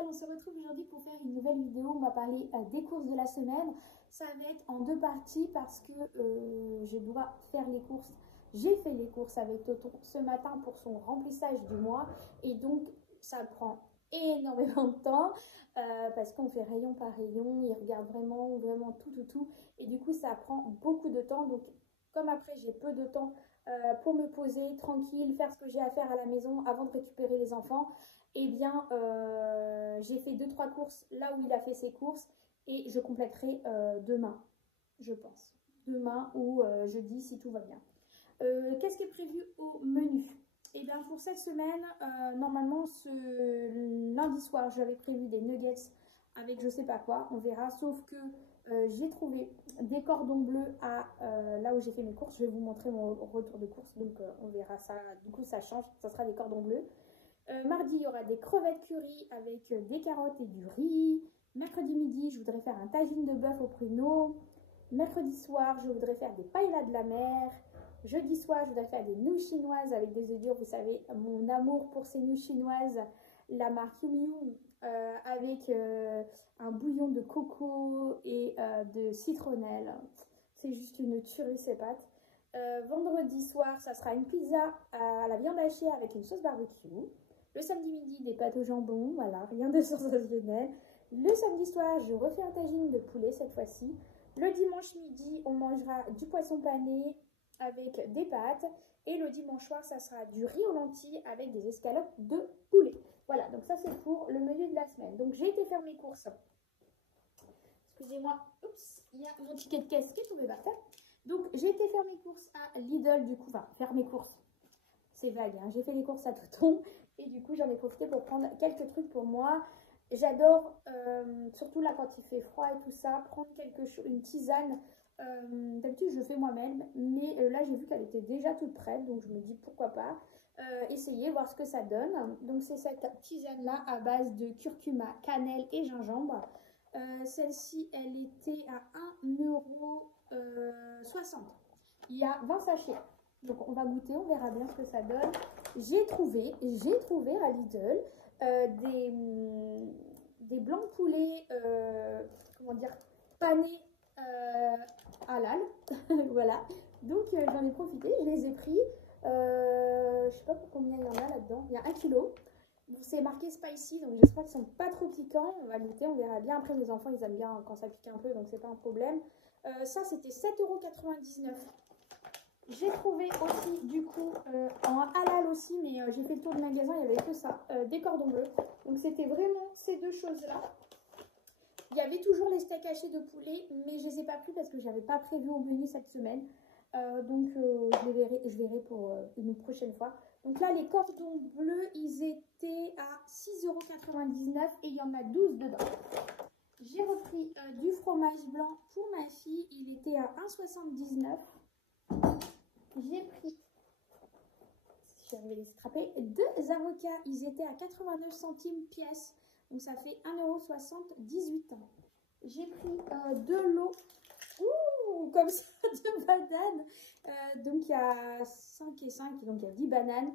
Angel, on se retrouve aujourd'hui pour faire une nouvelle vidéo. On va parler des courses de la semaine. Ça va être en deux parties parce que je dois faire les courses. J'ai fait les courses avec Toto ce matin pour son remplissage du mois et donc ça prend énormément de temps parce qu'on fait rayon par rayon, il regarde vraiment tout et du coup ça prend beaucoup de temps. Donc comme après j'ai peu de temps pour me poser tranquille, faire ce que j'ai à faire à la maison avant de récupérer les enfants, eh bien j'ai fait 2-3 courses là où il a fait ses courses et je compléterai demain, je pense. Demain ou jeudi si tout va bien. Qu'est-ce qui est prévu au menu? Et bien pour cette semaine, normalement ce lundi soir j'avais prévu des nuggets avec je sais pas quoi, on verra, sauf que j'ai trouvé des cordons bleus à là où j'ai fait mes courses. Je vais vous montrer mon retour de course, donc on verra ça, du coup ça change, ça sera des cordons bleus. Mardi il y aura des crevettes curry avec des carottes et du riz. Mercredi midi je voudrais faire un tagine de bœuf au pruneau. Mercredi soir je voudrais faire des paellas de la mer. Jeudi soir, je voudrais faire des nouilles chinoises avec des œufs durs. Vous savez, mon amour pour ces nouilles chinoises, la marque Yum Yum, avec un bouillon de coco et de citronnelle. C'est juste une tuerie, ces pâtes. Vendredi soir, ça sera une pizza à la viande hachée avec une sauce barbecue. Le samedi midi, des pâtes au jambon. Voilà, rien de sensationnel. Le samedi soir, je refais un tagine de poulet cette fois-ci. Le dimanche midi, on mangera du poisson pané avec des pâtes, et le dimanche soir ça sera du riz aux lentilles avec des escalopes de poulet. Voilà, donc ça c'est pour le menu de la semaine. Donc j'ai été faire mes courses. Excusez-moi, oups, il y a mon ticket de caisse qui est tombé par terre. Donc j'ai été faire mes courses à Lidl, du coup, enfin faire mes courses, c'est vague, hein. J'ai fait les courses à Toton et du coup j'en ai profité pour prendre quelques trucs pour moi. J'adore, surtout là quand il fait froid et tout ça, prendre quelque chose, une tisane. D'habitude je fais moi-même, mais là j'ai vu qu'elle était déjà toute prête, donc je me dis pourquoi pas essayer, voir ce que ça donne. Donc c'est cette tisane là à base de curcuma, cannelle et gingembre. Celle-ci elle était à 1,60 €. Il y a 20 sachets, donc on va goûter, on verra bien ce que ça donne. J'ai trouvé à Lidl des blancs de poulet, comment dire, panés halal. Voilà, donc j'en ai profité, je les ai pris. Je sais pas pour combien il y en a là-dedans, il y a 1 kg. C'est marqué spicy, donc j'espère qu'ils sont pas trop piquants. On va goûter, on verra bien. Après mes enfants ils aiment bien quand ça pique un peu, donc c'est pas un problème. Ça c'était 7,99 €. J'ai trouvé aussi du coup en halal aussi, mais j'ai fait le tour du magasin, il n'y avait que ça, des cordons bleus. Donc c'était vraiment ces deux choses là. Il y avait toujours les steaks hachés de poulet, mais je ne les ai pas pris parce que je n'avais pas prévu au menu cette semaine. Donc je verrai pour une prochaine fois. Donc là, les cordons bleus, ils étaient à 6,99 € et il y en a 12 dedans. J'ai repris du fromage blanc pour ma fille, il était à 1,79 €. J'ai pris, je vais les attraper, 2 avocats, ils étaient à 89 centimes pièce. Donc ça fait 1,78 €. J'ai pris de l'eau, comme ça, de bananes. Donc il y a 5 et 5, donc il y a 10 bananes.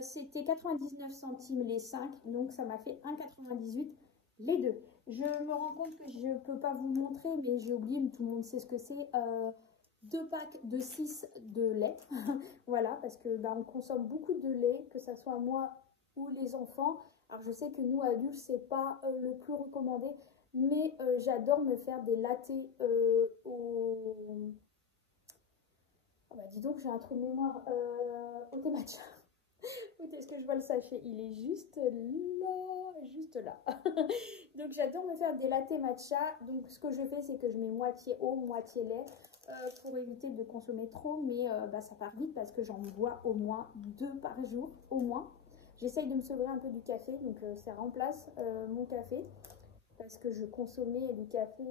C'était 99 centimes les 5, donc ça m'a fait 1,98 € les deux. Je me rends compte que je ne peux pas vous montrer, mais j'ai oublié, mais tout le monde sait ce que c'est. 2 packs de 6 de lait. Voilà, parce que on consomme beaucoup de lait, que ce soit moi ou les enfants. Alors je sais que nous adultes c'est pas le plus recommandé, mais j'adore me faire des lattés au... Oh bah dis donc j'ai un trou de mémoire, au thé matcha. Est-ce que je vois le sachet? Il est juste là. Donc j'adore me faire des lattés matcha. Donc ce que je fais c'est que je mets moitié eau, moitié lait pour éviter de consommer trop, mais ça part vite parce que j'en bois au moins 2 par jour, au moins. J'essaye de me sevrer un peu du café, donc ça remplace mon café parce que je consommais du café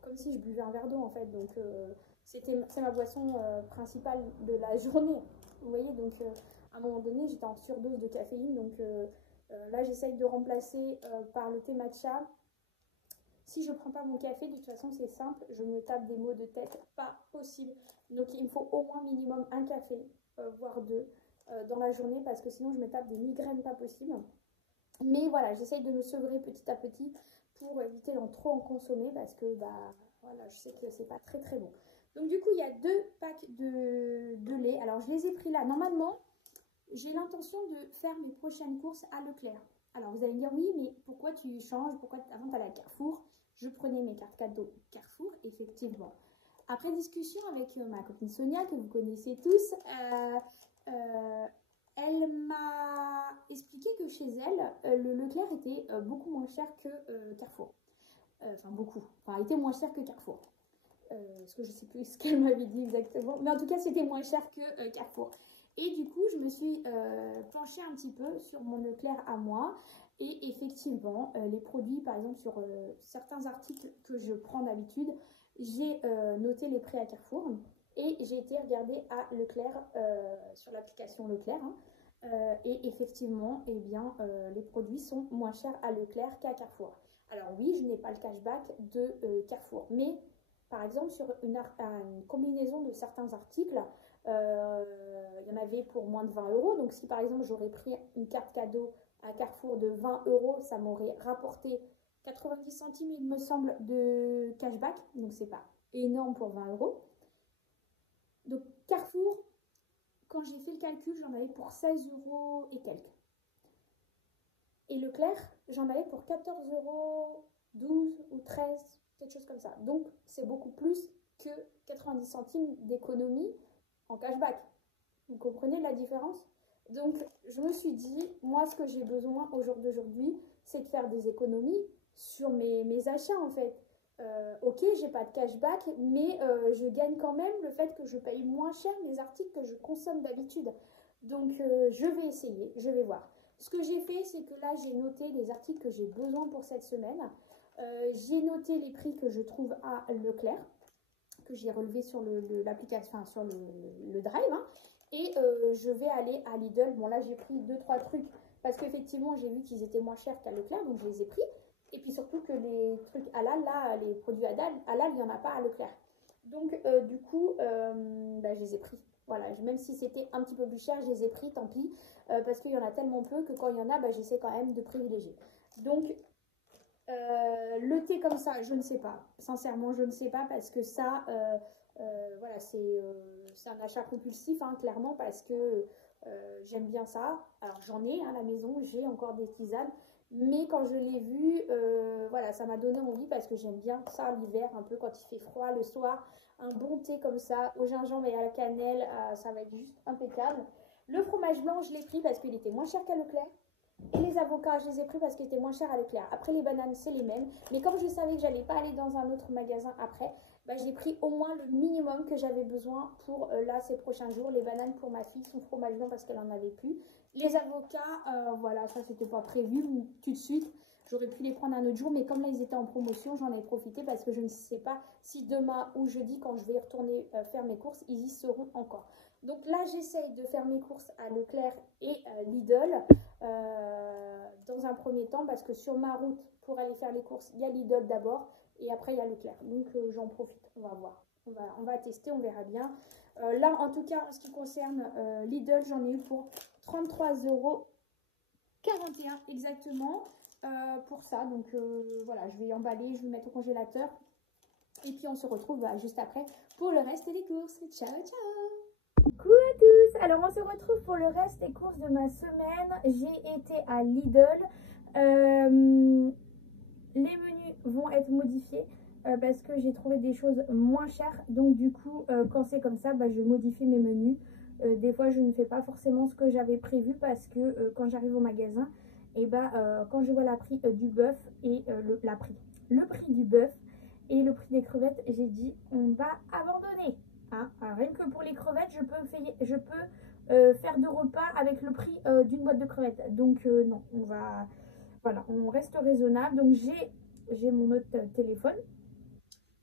comme si je buvais un verre d'eau en fait. Donc c'est ma boisson principale de la journée. Vous voyez, donc à un moment donné j'étais en surdose de caféine, donc là j'essaye de remplacer par le thé matcha. Si je ne prends pas mon café, de toute façon c'est simple, je me tape des maux de tête, pas possible. Donc il me faut au moins minimum un café, voire 2 dans la journée, parce que sinon je me tape des migraines pas possible. Mais voilà, j'essaye de me sevrer petit à petit pour éviter d'en trop en consommer parce que bah voilà, je sais que c'est pas très très bon. Donc du coup, il y a 2 packs de lait. Alors je les ai pris là. Normalement, j'ai l'intention de faire mes prochaines courses à Leclerc. Alors vous allez me dire oui, mais pourquoi tu changes? Pourquoi avant tu allais à Carrefour? Je prenais mes cartes cadeaux Carrefour, effectivement. Après discussion avec ma copine Sonia, que vous connaissez tous, elle m'a expliqué que chez elle, le Leclerc était beaucoup moins cher que Carrefour. Enfin, beaucoup. Enfin, était moins cher que Carrefour. Parce que je ne sais plus ce qu'elle m'avait dit exactement. Mais en tout cas, c'était moins cher que Carrefour. Et du coup, je me suis penchée un petit peu sur mon Leclerc à moi. Et effectivement, les produits, par exemple, sur certains articles que je prends d'habitude, j'ai noté les prix à Carrefour. Et j'ai été regarder à Leclerc sur l'application Leclerc. Hein. Et effectivement, eh bien, les produits sont moins chers à Leclerc qu'à Carrefour. Alors oui, je n'ai pas le cashback de Carrefour. Mais par exemple, sur une combinaison de certains articles, il y en avait pour moins de 20 euros. Donc si par exemple j'aurais pris une carte cadeau à Carrefour de 20 euros, ça m'aurait rapporté 90 centimes, il me semble, de cashback. Donc c'est pas énorme pour 20 euros. Donc Carrefour, quand j'ai fait le calcul, j'en avais pour 16 euros et quelques. Et Leclerc, j'en avais pour 14 euros, 12 ou 13, quelque chose comme ça. Donc c'est beaucoup plus que 90 centimes d'économie en cashback. Vous comprenez la différence? Donc je me suis dit, moi ce que j'ai besoin au jour d'aujourd'hui, c'est de faire des économies sur mes achats en fait. Ok, j'ai pas de cashback, mais je gagne quand même le fait que je paye moins cher mes articles que je consomme d'habitude. Donc je vais essayer, je vais voir. Ce que j'ai fait, c'est que là, j'ai noté les articles que j'ai besoin pour cette semaine. J'ai noté les prix que je trouve à Leclerc, que j'ai relevé sur l'application, enfin, sur le Drive. Hein. Et je vais aller à Lidl. Bon, là, j'ai pris 2-3 trucs parce qu'effectivement, j'ai vu qu'ils étaient moins chers qu'à Leclerc, donc je les ai pris. Et puis surtout que les trucs halal, là, les produits halal, il n'y en a pas à Leclerc. Donc, du coup, bah, je les ai pris. Voilà, même si c'était un petit peu plus cher, je les ai pris, tant pis, parce qu'il y en a tellement peu que quand il y en a, bah, j'essaie quand même de privilégier. Donc, le thé comme ça, je ne sais pas. Sincèrement, je ne sais pas parce que ça, voilà, c'est un achat compulsif, hein, clairement, parce que j'aime bien ça. Alors, j'en ai à la maison, j'ai encore des tisanes. Mais quand je l'ai vu, voilà, ça m'a donné envie parce que j'aime bien ça l'hiver, un peu quand il fait froid le soir. Un bon thé comme ça, au gingembre et à la cannelle, ça va être juste impeccable. Le fromage blanc, je l'ai pris parce qu'il était moins cher qu'à Leclerc. Et les avocats, je les ai pris parce qu'ils étaient moins chers à Leclerc. Après, les bananes, c'est les mêmes. Mais comme je savais que j'allais pas aller dans un autre magasin après, bah, j'ai pris au moins le minimum que j'avais besoin pour là, ces prochains jours. Les bananes pour ma fille, son fromage blanc parce qu'elle en avait plus. Les avocats, voilà, ça, c'était pas prévu tout de suite. J'aurais pu les prendre un autre jour, mais comme là, ils étaient en promotion, j'en ai profité parce que je ne sais pas si demain ou jeudi, quand je vais retourner faire mes courses, ils y seront encore. Donc là, j'essaye de faire mes courses à Leclerc et Lidl dans un premier temps parce que sur ma route pour aller faire les courses, il y a Lidl d'abord et après il y a Leclerc. Donc j'en profite, on va voir. On va tester, on verra bien. Là, en tout cas, en ce qui concerne Lidl, j'en ai eu pour 33,41 € exactement pour ça. Donc voilà, je vais emballer, je vais mettre au congélateur. Et puis on se retrouve juste après pour le reste des courses. Ciao, ciao! Coucou à tous! Alors on se retrouve pour le reste des courses de ma semaine. J'ai été à Lidl. Les menus vont être modifiés parce que j'ai trouvé des choses moins chères. Donc du coup, quand c'est comme ça, bah, je modifie mes menus. Des fois, je ne fais pas forcément ce que j'avais prévu parce que quand j'arrive au magasin, et bah, quand je vois la prix du bœuf et le prix du bœuf et le prix des crevettes, j'ai dit on va abandonner. Hein. Rien que pour les crevettes, je peux faire 2 repas avec le prix d'une boîte de crevettes. Donc non, voilà, on reste raisonnable. Donc j'ai mon autre téléphone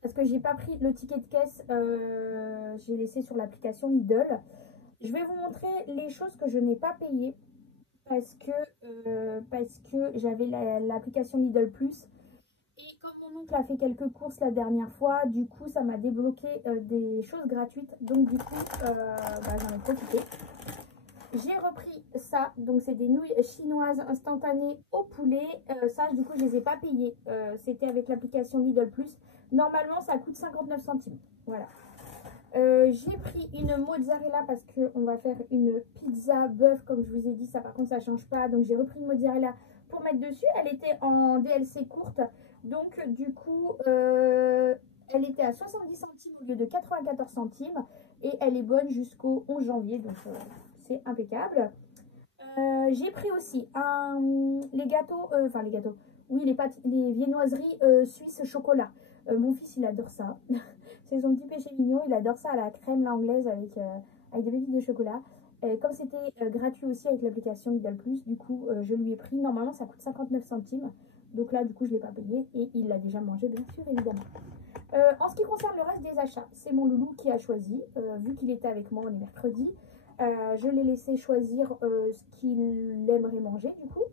parce que j'ai pas pris le ticket de caisse, j'ai laissé sur l'application Lidl. Je vais vous montrer les choses que je n'ai pas payées parce que j'avais l'application Lidl Plus. Et comme mon oncle a fait quelques courses la dernière fois, du coup ça m'a débloqué des choses gratuites. Donc du coup, bah, j'en ai profité. j'ai repris ça, donc c'est des nouilles chinoises instantanées au poulet. Ça, du coup, je les ai pas payées. C'était avec l'application Lidl Plus. Normalement, ça coûte 59 centimes. Voilà. J'ai pris une mozzarella parce qu'on va faire une pizza bœuf, comme je vous ai dit. Ça, par contre, ça change pas. Donc, j'ai repris une mozzarella pour mettre dessus. Elle était en DLC courte. Donc, du coup, elle était à 70 centimes au lieu de 94 centimes. Et elle est bonne jusqu'au 11 janvier. Donc, c'est impeccable. J'ai pris aussi les gâteaux, oui, les pâtes, les viennoiseries suisses chocolat. Mon fils, il adore ça. C'est son petit péché mignon. Il adore ça à la crème là, anglaise avec des pépites de chocolat. Comme c'était gratuit aussi avec l'application Lidl Plus, du coup, je lui ai pris. Normalement, ça coûte 59 centimes. Donc là, du coup, je ne l'ai pas payé et il l'a déjà mangé, bien sûr, évidemment. En ce qui concerne le reste des achats, c'est mon loulou qui a choisi. Vu qu'il était avec moi, on est mercredi. Je l'ai laissé choisir ce qu'il aimerait manger, du coup.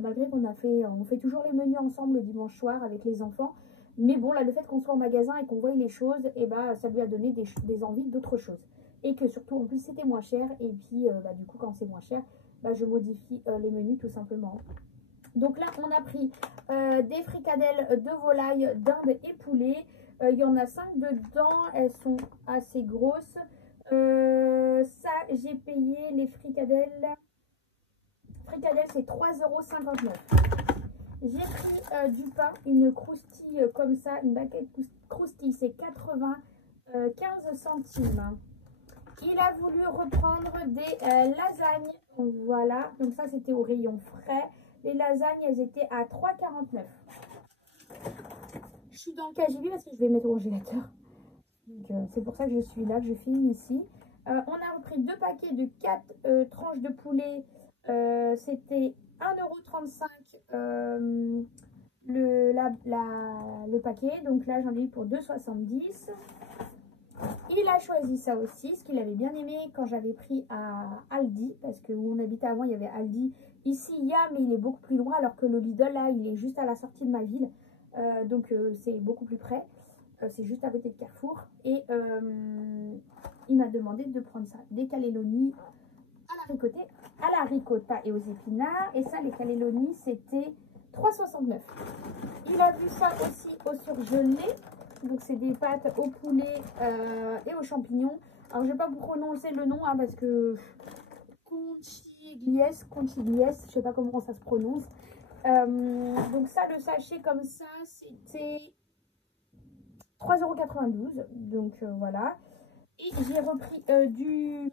Malgré on fait toujours les menus ensemble le dimanche soir avec les enfants. Mais bon, là, le fait qu'on soit en magasin et qu'on voie les choses, et bah, ça lui a donné des envies d'autres choses. Et que surtout, en plus, c'était moins cher. Et puis, du coup, quand c'est moins cher, bah, je modifie les menus tout simplement. Donc là, on a pris des fricadelles de volaille, dinde et poulet. Il y en a 5 dedans. Elles sont assez grosses. Ça, j'ai payé les fricadelles. Fricadelles, c'est 3,59 €. J'ai pris du pain, une croustille comme ça, une baguette croustille, c'est 95 centimes. Il a voulu reprendre des lasagnes. Voilà, donc ça c'était au rayon frais. Les lasagnes, elles étaient à 3,49 €. Je suis dans le KGB parce que je vais mettre au congélateur. C'est pour ça que je suis là, que je filme ici. On a repris 2 paquets de 4 tranches de poulet. C'était 1,35 € le paquet. Donc là, j'en ai eu pour 2,70 €. Il a choisi ça aussi, ce qu'il avait bien aimé quand j'avais pris à Aldi, parce que où on habitait avant, il y avait Aldi. Ici, il y a, mais il est beaucoup plus loin, alors que le Lidl, là, il est juste à la sortie de ma ville. Donc, c'est beaucoup plus près. C'est juste à côté de Carrefour. Et il m'a demandé de prendre ça. Des cannelloni à la ricotta et aux épinards. Et ça, les cannelloni, c'était 3,69 €. Il a vu ça aussi au surgelé. Donc, c'est des pâtes au poulet et aux champignons. Alors, je ne vais pas vous prononcer le nom parce que conchiglies, je ne sais pas comment ça se prononce. Donc, ça, le sachet comme ça, c'était 3,92 €. Donc, voilà. Et j'ai repris du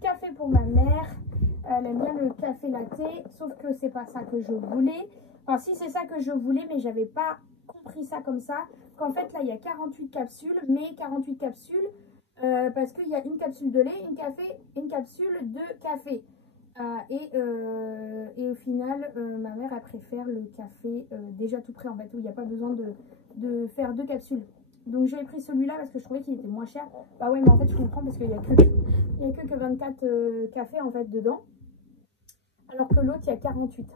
café pour ma mère. Elle aime bien le café latte, sauf que c'est pas ça que je voulais. Enfin, si, c'est ça que je voulais, mais j'avais pas compris ça comme ça. Qu'en fait, là, il y a 48 capsules, mais 48 capsules parce qu'il y a une capsule de lait, une capsule de café. Et au final, ma mère, elle préfère le café déjà tout prêt, en fait, où il n'y a pas besoin de faire 2 capsules. Donc j'ai pris celui-là parce que je trouvais qu'il était moins cher. Bah ouais, mais en fait je comprends parce qu'il n'y a que 24 cafés en fait dedans. Alors que l'autre il y a 48.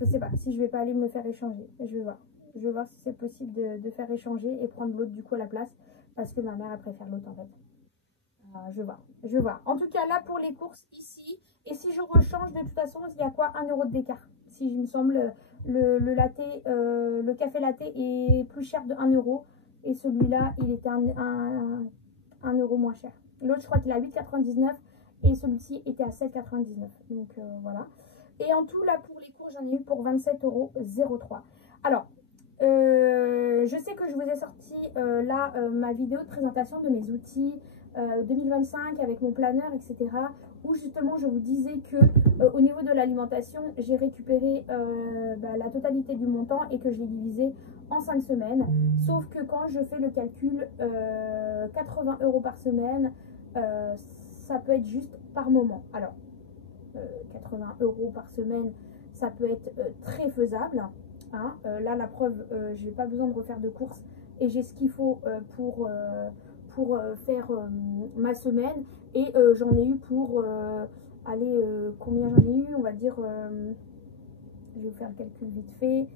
Je sais pas si je vais pas aller me le faire échanger. Je vais voir. Je vais voir si c'est possible de faire échanger et prendre l'autre du coup à la place. Parce que ma mère elle préfère l'autre en fait. Je vais voir. Je vais voir. En tout cas là pour les courses ici. Et si je rechange de toute façon, il y a quoi 1 € d'écart. Si il me semble le café latte est plus cher de 1 € et celui-là il était 1 € moins cher. L'autre je crois qu'il est à 8,99 et celui-ci était à 7,99. Donc voilà. Et en tout là pour les cours j'en ai eu pour 27,03 €. Alors je sais que je vous ai sorti ma vidéo de présentation de mes outils 2025 avec mon planeur, etc. Où justement je vous disais que au niveau de l'alimentation, j'ai récupéré la totalité du montant et que je l'ai divisé en 5 semaines. Sauf que quand je fais le calcul, 80 € par semaine, ça peut être juste par moment. Alors, 80 € par semaine, ça peut être très faisable. Hein. Là, la preuve, je n'ai pas besoin de refaire de courses et j'ai ce qu'il faut pour faire ma semaine. Et j'en ai eu pour combien j'en ai eu, on va dire, je vais vous faire le calcul vite fait.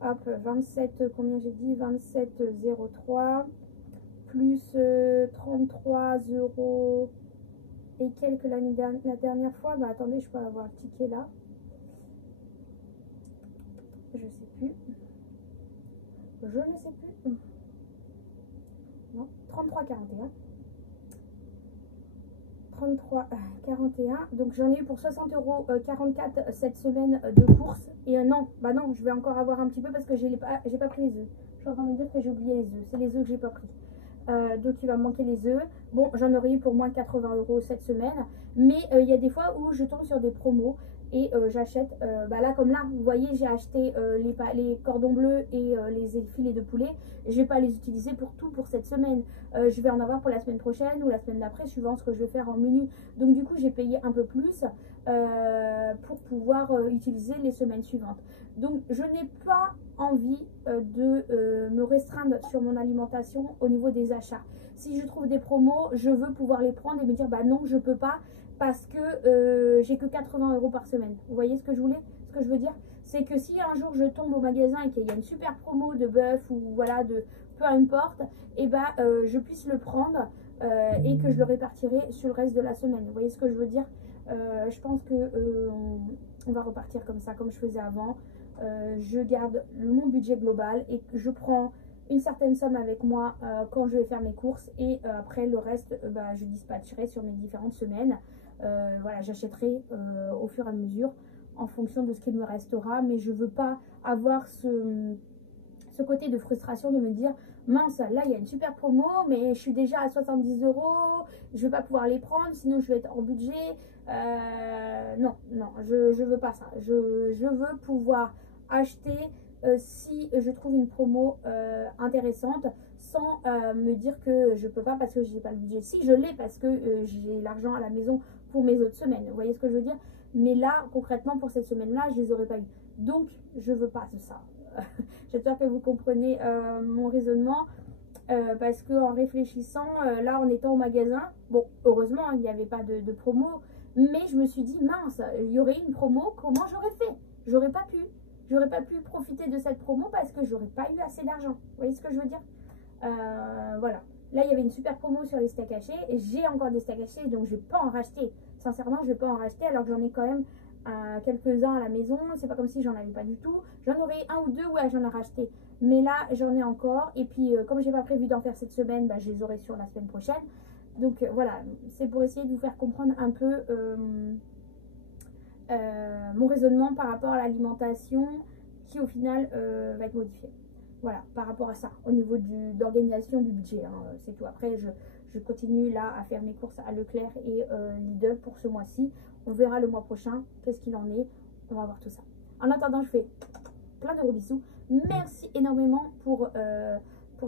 Hop, 27, combien j'ai dit, 27,03 plus 33 euros et quelques la dernière fois. Bah attendez, je peux avoir le ticket là. Je sais plus. Je ne sais plus. Non, 33,41. 33,41. Donc j'en ai eu pour 60,44 € cette semaine de course. Et non, bah non, je vais encore avoir un petit peu parce que j'ai pas pris les œufs. Je suis en train de me dire que j'ai oublié les œufs. C'est les œufs que j'ai pas pris. Donc il va me manquer les œufs. Bon, j'en aurais eu pour moins de 80 € cette semaine. Mais il y a des fois où je tombe sur des promos et j'achète, bah là comme là, vous voyez, j'ai acheté les cordons bleus et les filets de poulet. Je vais pas les utiliser pour tout pour cette semaine. Je vais en avoir pour la semaine prochaine ou la semaine d'après, suivant ce que je vais faire en menu. Donc du coup, j'ai payé un peu plus pour pouvoir utiliser les semaines suivantes. Donc je n'ai pas envie de me restreindre sur mon alimentation au niveau des achats. Si je trouve des promos, je veux pouvoir les prendre et me dire bah non, je peux pas parce que j'ai que 80 € par semaine. Vous voyez ce que je veux dire? C'est que si un jour je tombe au magasin et qu'il y a une super promo de bœuf ou voilà, de peu importe, et bah je puisse le prendre et que je le répartirai sur le reste de la semaine. Vous voyez ce que je veux dire? Je pense que on va repartir comme ça, comme je faisais avant. Je garde mon budget global et je prends une certaine somme avec moi quand je vais faire mes courses et après le reste bah, je dispatcherai sur mes différentes semaines. Voilà, j'achèterai au fur et à mesure en fonction de ce qu'il me restera, mais je veux pas avoir ce côté de frustration de me dire mince, là il y a une super promo mais je suis déjà à 70 €, je vais pas pouvoir les prendre sinon je vais être hors budget. Non, je veux pas ça. Je veux pouvoir acheter si je trouve une promo intéressante sans me dire que je peux pas parce que j'ai pas le budget. Si je l'ai parce que j'ai l'argent à la maison pour mes autres semaines, vous voyez ce que je veux dire? Mais là concrètement pour cette semaine là je les aurais pas eu, donc je veux pas de ça. J'espère que vous comprenez mon raisonnement parce que en réfléchissant là en étant au magasin, bon heureusement il n'y avait pas de promo, mais je me suis dit mince, il y aurait une promo, comment j'aurais fait? J'aurais pas pu profiter de cette promo parce que j'aurais pas eu assez d'argent. Vous voyez ce que je veux dire? Voilà. Là il y avait une super promo sur les steaks hachés et j'ai encore des steaks hachés donc je vais pas en racheter. Sincèrement je vais pas en racheter alors que j'en ai quand même quelques-uns à la maison. C'est pas comme si j'en avais pas du tout. J'en aurais un ou deux, ouais j'en ai racheté. Mais là j'en ai encore et puis comme j'ai pas prévu d'en faire cette semaine, bah, je les aurai sur la semaine prochaine. Donc voilà, c'est pour essayer de vous faire comprendre un peu mon raisonnement par rapport à l'alimentation qui au final va être modifié. Voilà, par rapport à ça, au niveau d'organisation du budget, hein, c'est tout. Après, je continue là à faire mes courses à Leclerc et Lidl pour ce mois-ci. On verra le mois prochain, qu'est-ce qu'il en est. On va voir tout ça. En attendant, je fais plein de gros bisous. Merci énormément pour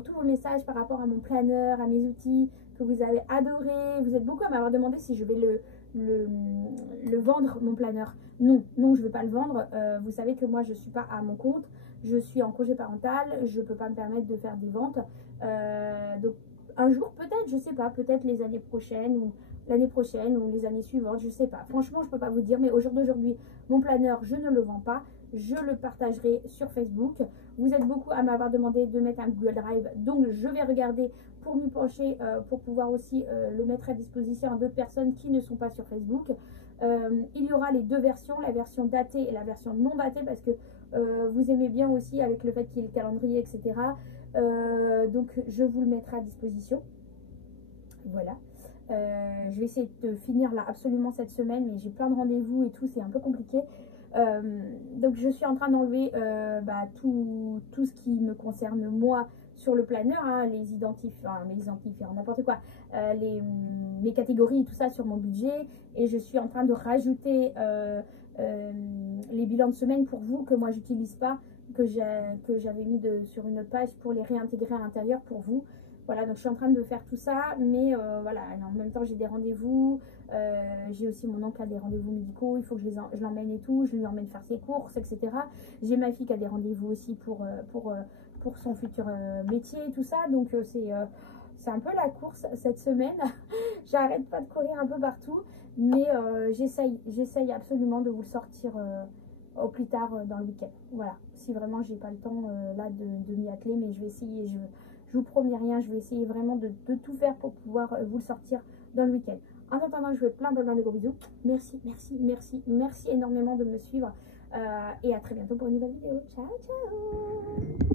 tous vos messages par rapport à mon planeur, à mes outils que vous avez adoré. Vous êtes beaucoup à m'avoir demandé si je vais le vendre, mon planeur. Non, je ne vais pas le vendre. Vous savez que moi, je ne suis pas à mon compte. Je suis en congé parental. Je ne peux pas me permettre de faire des ventes. Donc, un jour, peut-être, je ne sais pas, peut-être les années prochaines ou l'année prochaine ou les années suivantes, je ne sais pas. Franchement, je ne peux pas vous dire. Mais au jour d'aujourd'hui, mon planeur, je ne le vends pas. Je le partagerai sur Facebook. Vous êtes beaucoup à m'avoir demandé de mettre un Google Drive. Donc, je vais regarder pour m'y pencher, pour pouvoir aussi le mettre à disposition à d'autres personnes qui ne sont pas sur Facebook. Il y aura les deux versions, la version datée et la version non datée, parce que vous aimez bien aussi avec le fait qu'il y ait le calendrier, etc. Donc, je vous le mettrai à disposition. Voilà. Je vais essayer de finir là absolument cette semaine, mais j'ai plein de rendez-vous et tout, c'est un peu compliqué. Donc je suis en train d'enlever tout ce qui me concerne moi sur le planeur, hein, les identifiants, n'importe quoi, les catégories, tout ça sur mon budget, et je suis en train de rajouter les bilans de semaine pour vous que moi j'utilise pas, que j'avais mis sur une autre page pour les réintégrer à l'intérieur pour vous. Voilà, donc je suis en train de faire tout ça, mais voilà, en même temps j'ai des rendez-vous, j'ai aussi mon oncle qui a des rendez-vous médicaux, il faut que je l'emmène et tout, je lui emmène faire ses courses, etc. J'ai ma fille qui a des rendez-vous aussi pour son futur métier et tout ça, donc c'est un peu la course cette semaine. J'arrête pas de courir un peu partout, mais j'essaye absolument de vous le sortir au plus tard dans le week-end. Voilà, si vraiment j'ai pas le temps là de m'y atteler, mais je vais essayer, Je vous promets rien, je vais essayer vraiment de tout faire pour pouvoir vous le sortir dans le week-end. En attendant, je vous fais plein de gros bisous. Merci, merci, merci, merci énormément de me suivre. Et à très bientôt pour une nouvelle vidéo. Ciao, ciao!